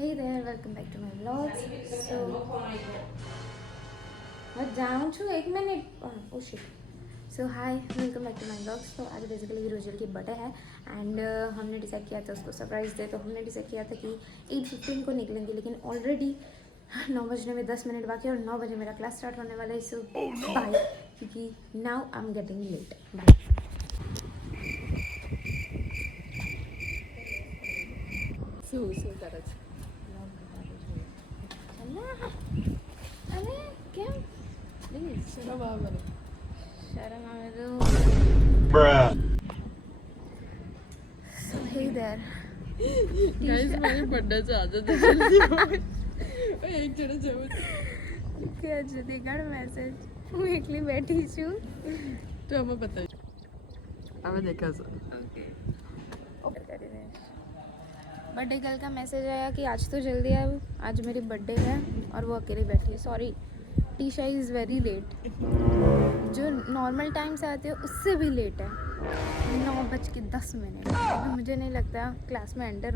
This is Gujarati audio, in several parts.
Hey there, welcome back to my vlogs. So, मैं जाऊँ छू एक minute oh shit. So hi, welcome back to my vlogs. तो आज बेसिकली रोजल की बर्थडे है एंड हमने डिसाइड किया था उसको सरप्राइज़ दे. तो हमने डिसाइड किया था कि 8:15 को निकलेंगे, लेकिन ऑलरेडी 9 बजने में 10 मिनट बाकी और 9 बजे मेरा क्लास स्टार्ट होने वाला है. सो बाय, क्योंकि now I am getting late. Bye. શું કરે છે? અરે કેમ પ્લીઝ શરમ આવે મને. શરમ આવે તો. So hey there. ગાઈસ મારી બર્થડે છે આજે તો જલ્દી હોય. એક જણે જવું કે હજુ દેખાડ મેસેજ. હું એકલી બેઠી છું. તો આમાં બતાવી હવે દેખાશે. बर्थडे गर्ल का मैसेज आया कि आज तो जल्दी आओ, आज मेरी बर्थडे है और वो अकेली बैठी है. Sorry, Tisha is very late. जो नॉर्मल टाइम से आते हो उससे भी लेट है. 9:10. मुझे नहीं लगता क्लास में एंटर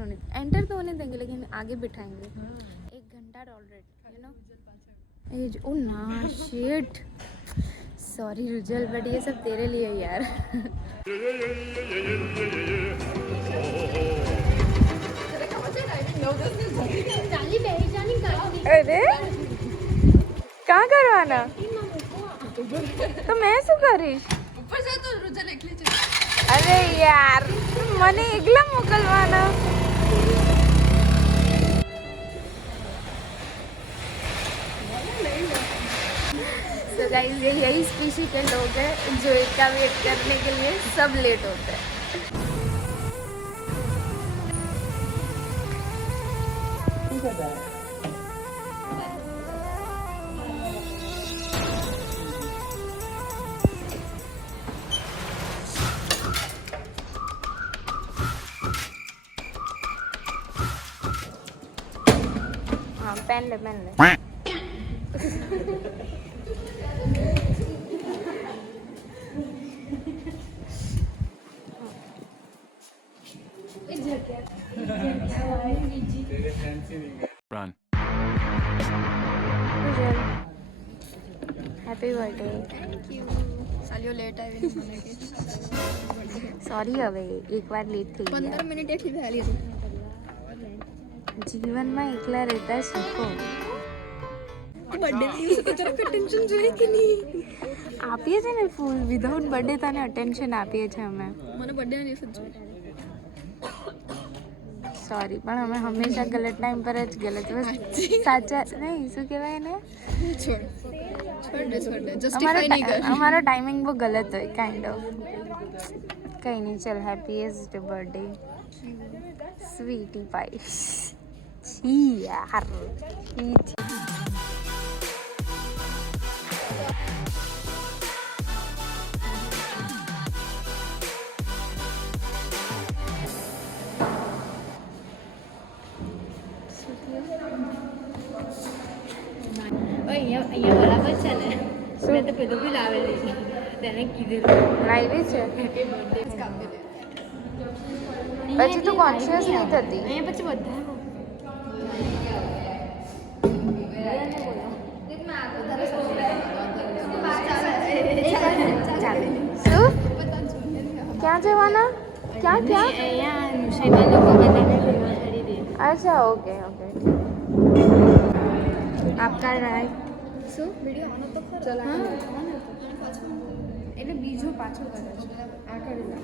तो होने देंगे, लेकिन आगे बिठाएंगे. 1 घंटा ऑलरेडी, यू नो. एज ओ ना शिट. सॉरी रुजल, बट ये सब तेरे लिए यार. अरे क्या करवाना तो मैं શું કરીશ ઉપર જા તો રોજલ એકલી છે. અરે યાર મને એકલા મોકલવાના. तो गाइस ये यही स्पीशी के लोग हैं जो एक का वेट करने के लिए सब लेट होते हैं. हाँ पेन ले. Run. Happy birthday. Thank you. સાલીઓ લેટ આવી મને કે સોરી, હવે એકવાર લેટ થઈ 15 ગયા. મિનિટ એટલી વહેલી હતી. જીવનમાં એકલા રહેતા શીખો. બર્થડે દિવસે તો જરા ટેન્શન જોઈએ કે નહીં. આપીએ છે ને ફૂલ વિધાઉટ બર્થડે તને અટેન્શન આપીએ છીએ અમે. મને બર્થડે ના દિવસે જ જોઈએ. સોરી, પણ અમે હંમેશા ગલત ટાઈમ પર જ ગલત વસ્તુ સાચા નહીં શું કહેવાય ને, છોડ દે જસ્ટિફાઈ નહીં કર. અમારો ટાઈમિંગ બહુ ગલત હોય કાઇન્ડ ઓફ. કંઈ નહીં, ચલ હેપીએસ્ટ બર્થડે સ્વીટી પાઈ. છી યાર છી. અહીંયા બરાબર છે ને. મેં તો પેલું બી લાવેલી છે, તેને કીધેલું લાવી છે પછી તું કોન્શિયસ નહીં થતી. અહીંયા પછી બધા શું ક્યાં જવાના? ક્યાં ક્યાં? અહીંયા મુસાઈમાં લોકો બધાને ફેમસ કરી દે. અચ્છા ઓકે ઓકે. આપકા રાઈટ. શું વિડીયો આનો તો ખરો. હા એટલે બીજો પાછો કરે છે આ કરી દે.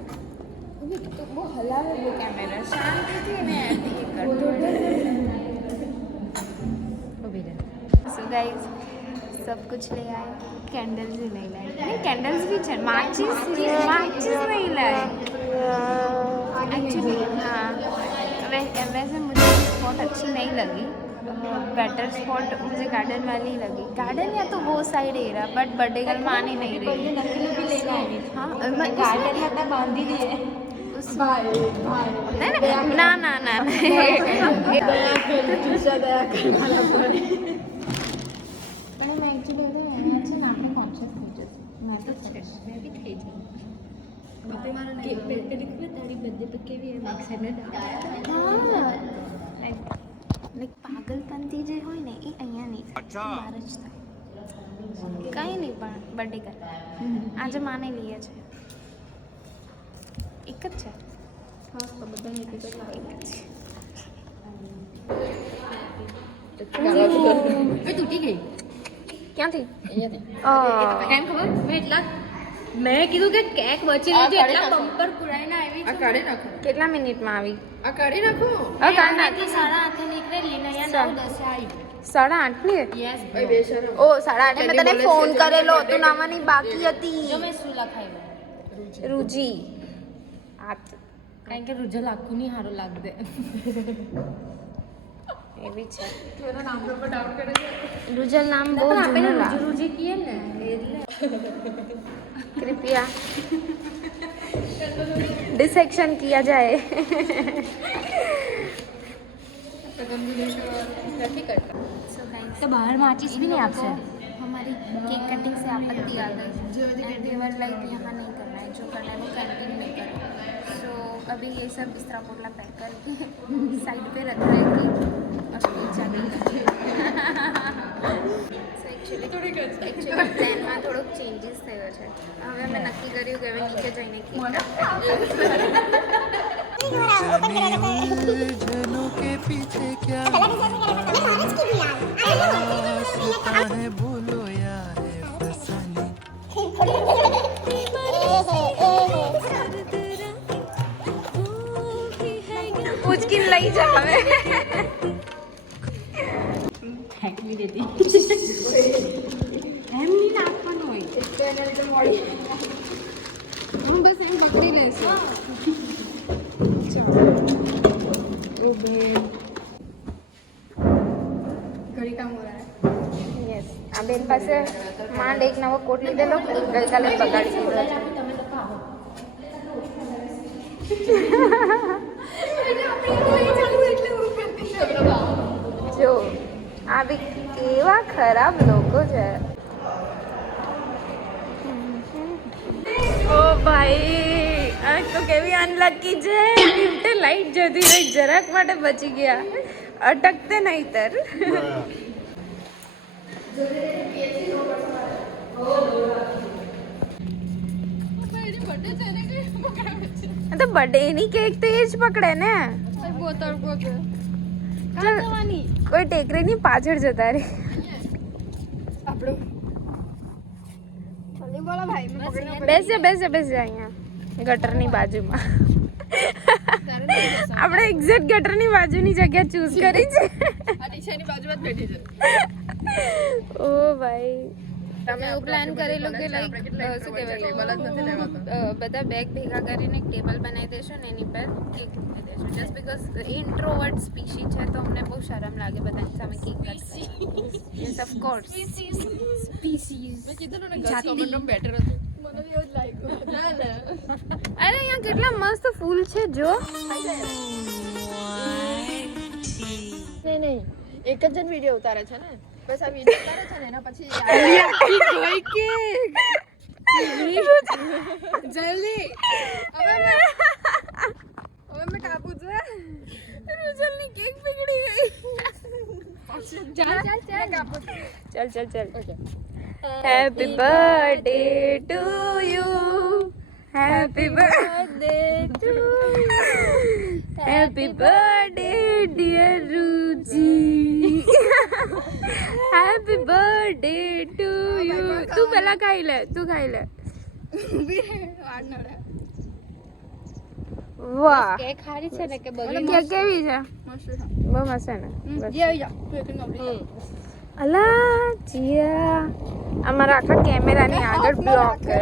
તો બહુ હલાવે બહુ કેમેરા. શાંતિથી ને કરતો. સો ગાઈઝ सब कुछ ले आए. कैंडल्स भी नहीं लाए. नहीं कैंडल्स भी છે. माचिस नहीं लाए एक्चुअली. हाँ वैसे मुझे स्पॉट अच्छी नहीं लगी. बेटर स्पॉट मुझे गार्डन वाली लगी. गार्डन या तो वो साइड ही रहा, बट बर्थडे गर्ल मान ही नहीं रही. નકલી બી લઈને આવી. हाँ ગાર્ડન હતા બાંધી દઈએ. ना ना ना પણ એમાં એકચ્યુઅલી અહીંયા છે ને આપણે કોન્શિયસ થઈ જશે. મેં તો છે મેં બી થઈ જાય. બાપરે મારો કેક પેલી તારી બર્થડે પર કેવી એમ એક્સાઇટમેન્ટ. हाँ બાર જ થાય કંઈ નહીં પણ બર્થડે કર આજે માને લઈએ છે એક જ છે બધાને એક જ તૂટી ગઈ ક્યાંથી કેમ ખબર મેં કીધું કે કેક બચી ગઈ છે એટલા બમ્પર પુરાઈને આવી આ કાઢી નાખો કેટલા મિનિટમાં આવી આ કાઢી નાખો હવે કાઢ નાખ 8:30 નીકળેલી ને અહીંયા 9:10 આવી 8:30 યસ ઓય બેશરમ ઓ 8:30 મેં તને ફોન કરેલો તું નાવાની બાકી હતી જો મેં શું લખાયું રૂજી આ કારણ કે રુજલ આખું નહીં સારું લાગશે એવી છે એના નામ પર ડાઉન કરે છે રૂજલ નામ બહુ આપણે જૂનું લાગે રૂજી કીએ ને એટલે कृपया डिसेक्शन किया जाए નથી કરતા तो बाहर माचिस भी नहीं आपसे हमारी केक कटिंग से आपत्ति आ गई एंड दे वर लाइक यहाँ नहीं करना है जो करना है वो कैंटीन में करो सो अभी ये सब इस तरह पोटला पैक करके साइड पे रख रहे हैं और स्कूल चली एक्चुअली પ્લાનમાં થોડોક ચેન્જીસ થયો છે હવે મેં નક્કી કર્યું કે હવે નીચે જઈને કેક उलझनों के पीछे क्या रास्ता है बोलो या है फसाने પૂછકીને લઈ જા હવે ફેંકવી દેતી એમ નહીં નાખવાનું હોય હું બસ એમ પકડી લેશે ઓ બેન ઘડી કામ હો રહા હે યસ આ બેન પાસે માંડ એક નવો કોટ લીધેલો ગઈકાલે બગાડી દીધો તમે લોકો આવો જો આ બી કેવા ખરાબ લોકો છે ઓ ભાઈ આ તો કેવી અનલકી છે લિફ્ટે લાઈટ જતી રહી જરાક માટે બચી ગયા અટકતે નહીતર તો બર્થડે ની કેક તો એ જ પકડે ને બોતર બોતર કોઈ ટેકરીની પાછળ જતા રે આપણો ઓલી બોલા ભાઈ મેં પકડી બેસે અહીંયા ગટરની બાજુમાં આપણે એક્ઝેક્ટ ગટરની બાજુની જગ્યા ચૂઝ કરી છે આ ટીચરની બાજુમાં જ બેઠી છે ઓ ભાઈ તમે એવું પ્લાન કરેલું કે લાઈક શું કહેવાય ટેબલ જ નથી લેવાતો બધા બેગ ભેગા કરીને એક ટેબલ બનાવી દેશો ને એની પર કેક મૂકી દેશો જસ્ટ બીકોઝ ઇન્ટ્રોવર્ટ સ્પીશી છે તો અમને બહુ શરમ લાગે બધાની સામે કેક કાપવાની યસ ઓફ કોર્સ સ્પીસીઝ મેં કીધું ને ગર્લ્સ કોમન રૂમ બેટર હતું મને બી એવું જ લાગ્યું ના ના અરે અહીંયા કેટલા મસ્ત ફૂલ છે જો નહીં એક જ જણ વિડિયો ઉતારે છે ને બસ આ વિડિયો ઉતારે છે ને એના પછી કોઈ કે જલ્દી હવે મેં કાપું છું રૂજલની કેક બગડી ગઈ ચાલ કાપું ચલ okay happy birthday to you happy birthday to happy birthday dear Ruji happy birthday to you તું પહેલા ખાઈ લે વાહ કેક ખારી છે ને કે બગડી કેક કેવી છે બહુ મસ્ત છે ને બસ. અલા જીયા અમારા આખા કેમેરાની આગળ બ્લોક કરે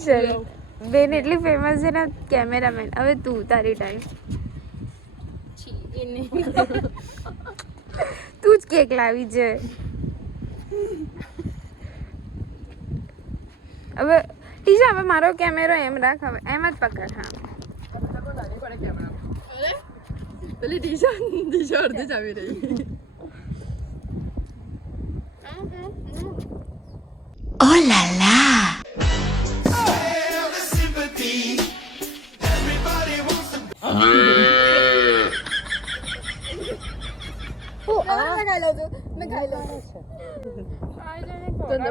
ચલો બેન એટલી ફેમસ છે ને કેમેરામેન હવે તું તારી ટાઈમ તું જ કેક લાવી છે હવે ટીચા હવે મારો કેમેરો એમ રાખ હવે એમ જ પકડ હા પેલી દિશા અડધી જ આવી રહી તને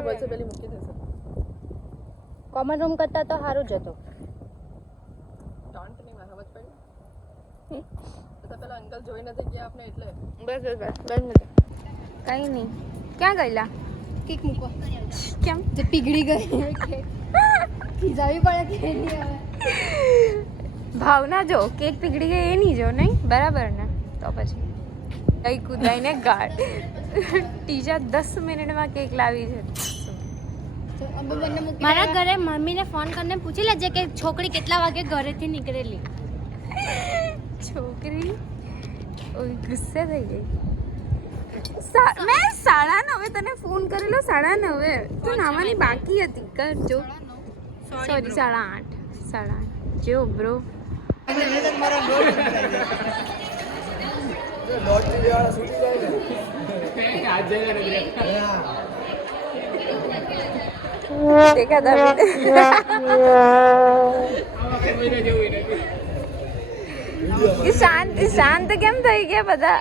પછી પેલી મૂકી દેશે કોમન રૂમ કરતા તો સારું જ હતું. ટોન્ટ નહીં મને સમજ પડી તો પેલા અંકલ જોઈ નથી ગયા આપણે એટલે બસ નથી કઈ નહીં ક્યાં ગયેલા કેક મૂકો કેમ જે પીગળી ગઈ ખીજાવી પડે કે નહીં હવે. ભાવના જો કેક પીગળી ગઈ એ નહીં જો નહીં બરાબર ને તો પછી કઈ કુદાઈને ગાળ ટીચર 10 મિનિટમાં કેક લાવી છે. તો અમે બંને મૂકી મારા ઘરે મમ્મીને ફોન કરીને પૂછી લેજે કે છોકરી કેટલા વાગે ઘરેથી નીકળેલી. છોકરી ઓય ગુસ્સે થઈ ગઈ. મેં 9:30 તને ફોન કરેલો 9:30 તો નાવાની બાકી હતી કરજો સોરી 8:30 જો બ્રો देखा था શાંત કેમ થઈ ગયા બધા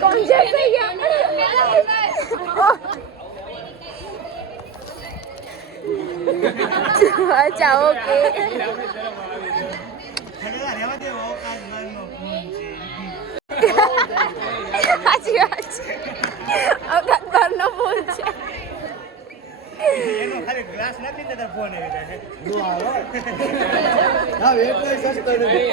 કોન્શિયસ થઈ ગયા અચ્છા ઓકે સાચી વાત છે અવકાત બારનો ફોન છે એનો ખાલી ગ્લાસ નાખી દે તાર ફોન આવી જાય નો આવે હા એટલો સસ્તો નથી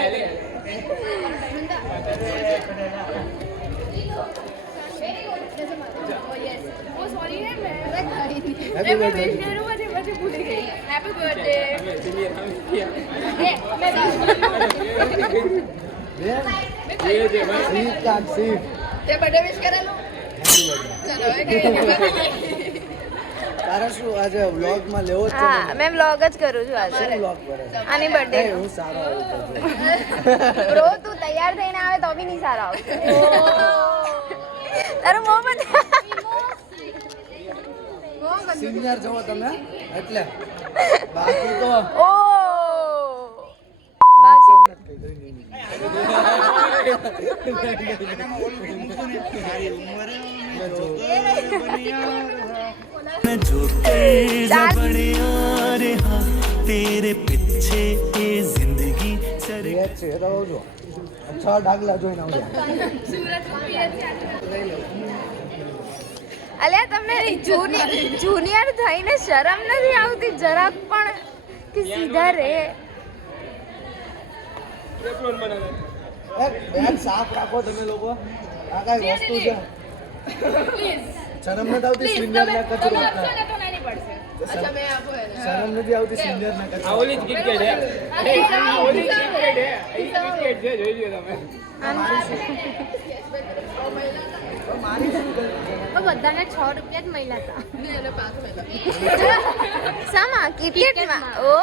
તારા શું આજે વ્લોગમાં લેવો જ છે હા મેં વ્લોગ જ કરું છું આજે વ્લોગ કરે આની બર્થડે હું સારો બ્રો તું તૈયાર થઈને આવે તો બી નહીં સારા આવશે તારું મોં બતા સિનિયર છો તમે એટલે બાકી તો ઓ બાકી मैं जो तेरा बड़े रे हाँ तेरे पीछे ये जिंदगी सर છે તો જો 6 ડાગલા જોઈને આવજો અલ્યા તમને જુનિયર થઈને શરમ નથી આવતી જરાક પણ કે સીધા રે બેગ સાફ રાખો તમે લોકો આ કઈ વસ્તુ છે શરમ નથી આવતી સિનિયર ના કચરો શરમ નથી આવતી સિનિયર ના કચરો ઓલી જ કિટકેટ છે ઓલી કિટકેટ છે અહીં કિટકેટ છે જોઈ લ્યો તમે બધાને 6 રૂપિયા જ મળ્યા હતા. સામા કિટકેટમાં ઓ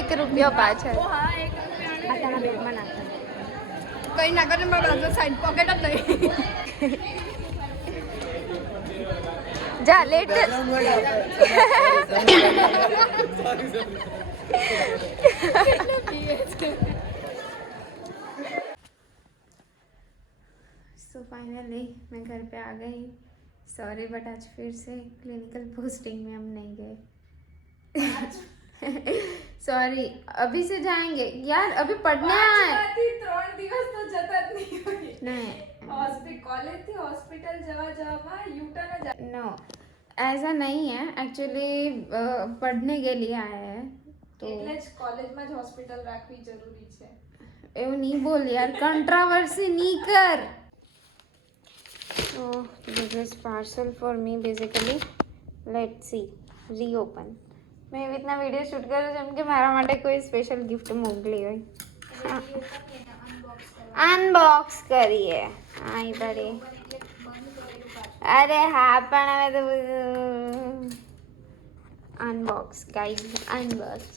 1 રૂપિયો પાછળ આ તારા બેગમાં નાખો. કઈ ના કરે મારા સાઈડ પોકેટ જ નહીં. જા લેટ सो फाइनली मैं घर पे आ गई. सॉरी बट आज फिर से क्लिनिकल पोस्टिंग में हम नहीं गए. सॉरी अभी से जाएंगे यार अभी पढ़ने आए 3 દિવસ તો જતા જ નહીં હોય नहीं કોલેજ થી હોસ્પિટલ જવામાં યુટર્ન જ नो ऐसा नहीं है एक्चुअली पढ़ने के लिए आए हैं तो એટલે જ કોલેજમાં જ હોસ્પિટલ રાખવી જરૂરી છે. એવું નહીં બોલ યાર कंट्रोवर्सी नहीं कर. So this is parcel for me basically. Let's see reopen. मैं એવી રીતના વિડીયો શૂટ કરું જેમ કે મારા માટે કોઈ સ્પેશિયલ ગિફ્ટ મોકલી હોય. અનબોક્સ કરીએ અહીં પડી. અરે હા પણ હવે તો Unbox guys Unbox.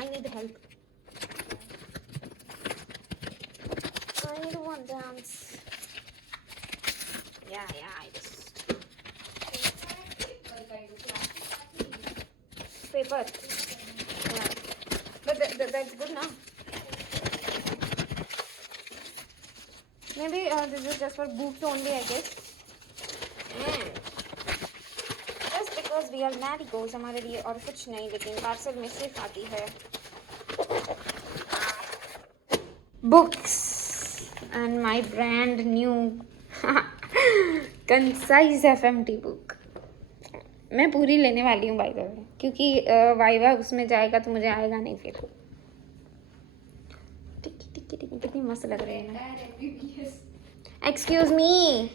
I need help. on dance. Yeah, it is. Paper. Yeah. But that's good now. Maybe this is just for boobs only, I guess. And just because we are marigos, हमारे लिए और कुछ नहीं, लेकिन पार्सल में सिर्फ आती है books and my brand new concise FMT book. मैं पूरी लेने वाली हूँ बाय द वे, क्योंकि वाइवा उसमें जाएगा तो मुझे आएगा नहीं फिर. टिक्की टिक्की टिक्की कितनी मस्त लग रही है ना. Excuse me.